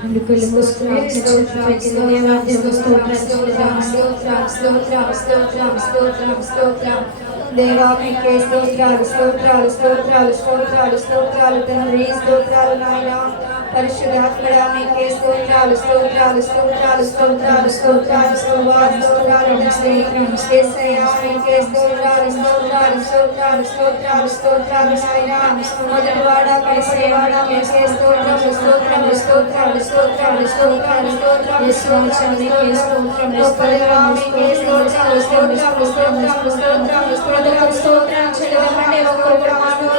అందుకని మూసుకుని దేవా మీకే స్తోత్రాలు స్తోత్రాలు స్తోత్రాలు స్తోత్రాలు స్తోత్రాలు తండ్రి స్తోత్రాలు నాయన పరిశుద్ధాత్మడా మీకే స్తోత్రాలు స్తోత్రాలు స్తోత్రాలు స్తోత్రాలు స్తోత్రాలు స్తోత్రాలు యేసయ్యా మీకే స్తోత్రాలు స్తోత్రాలు స్తోత్రాలు స్తోత్రాలు స్తోత్రాలు నాయన మొదటివాడా కడపటివాడా మీకే స్తోత్రాలు స్తోత్రాలు స్తోత్రాలు స్తోత్రాలు స్తోత్రాలు స్తోత్రాలు స్తోత్రాలు స్తోత్రాలు మీకే స్తోత్రాలు స్తోత్రాలు స్తోత్రాలు స్తోత్రాలు స్తోత్రాలు స్తోత్రాలు చెల్లెమంటే ఒక్కొక్క మాటలు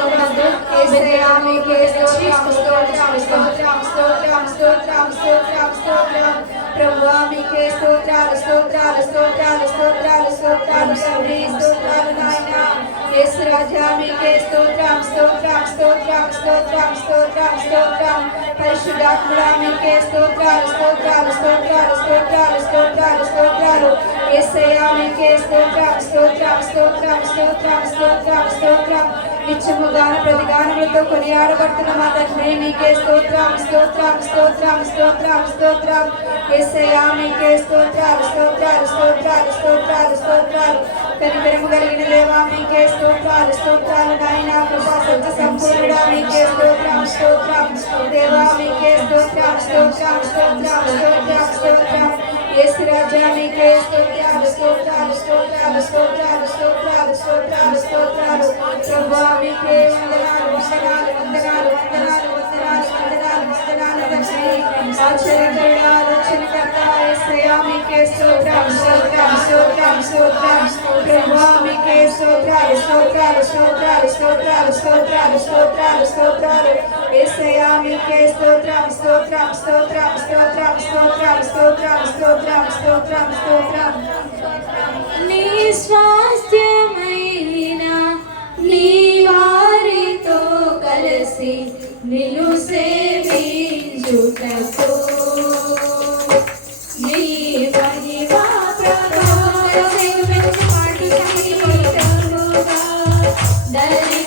యేసయ్యా మీకే స్తోత్రాలు స్తోత్రాలు స్తోత్రాలు స్తోత్రాలు స్తోత్రాలు స్తోత్రాలు స్తోత్రాలు ప్రభువా మీకే స్తోత్రాలు స్తోత్రాలు స్తోత్రాలు స్తోత్రాలు స్తోత్రాలు తండ్రి స్తోత్రాలు నాయనా యేసు రాజా మీకే స్తోత్రాలు స్తోత్రాలు స్తోత్రాలు స్తోత్రాలు స్తోత్రాలు స్తోత్రాలు పరిశుద్ధాత్మడా మీకే స్తోత్రాలు స్తోత్రాలు స్తోత్రాలు స్తోత్రాలు స్తోత్రాలు స్తోత్రాలు యేసయ్యా మీకే స్తోత్రాలు స్తోత్రాలు స్తోత్రాలు స్తోత్రాలు స్తోత్రాలు స్తోత్రాలు నిత్యము గాన ప్రతిగానములతో కొనియాడబడుతున్న మా తండ్రి మీకే స్తోత్రాలు స్తోత్రాలు స్తోత్రాలు స్తోత్రాలు స్తోత్రాలు యేసయ్యా మీకే స్తోత్రాలు స్తోత్రాలు స్తోత్రాలు స్తోత్రాలు స్తోత్రాలు కనికరము కలిగిన దేవా మీకే స్తోత్రాలు స్తోత్రాలు నాయనా కృపా సత్య సంపూర్ణుడా మీకే స్తోత్రాలు స్తోత్రాలు దేవా మీకే స్తోత్రాలు స్తోత్రాలు స్తోత్రాలు స్తోత్రాలు స్తోత్రాలు యేసు రాజా మీకే స్తోత్రాలు స్తోత్రాలు స్తోత్రాలు స్తోత్రాలు స్తోత్రాలు స్తోత్రాలు స్తోత్రాలు ప్రభువా మీకే వందనాలు వందనాలు వందనాలు వందనాలు వందనాలు వందనాలు వందనాలు తండ్రి ఆశ్చర్యకరుడా ఆలోచనకర్త యేసయ్యా మీకే స్తోత్రాలు స్తోత్రాలు స్తోత్రాలు స్తోత్రాలు ప్రభువా మీకే స్తోత్రాలు స్తోత్రాలు స్తోత్రాలు స్తోత్రాలు స్తోత్రాలు స్తోత్రాలు స్తోత్రాలు యేసయ్యా మీకే స్తోత్రాలు స్తోత్రాలు స్తోత్రాలు స్తోత్రాలు స్తోత్రాలు స్తోత్రాలు స్తోత్రాలు స్తోత్రాలు స్తోత్రాలు నీ స్వాస్థ్యమైన నీ వారితో కలిసి నిన్ను సేవించుటకు నీ మహిమా ప్రభావం దర్శించుటకు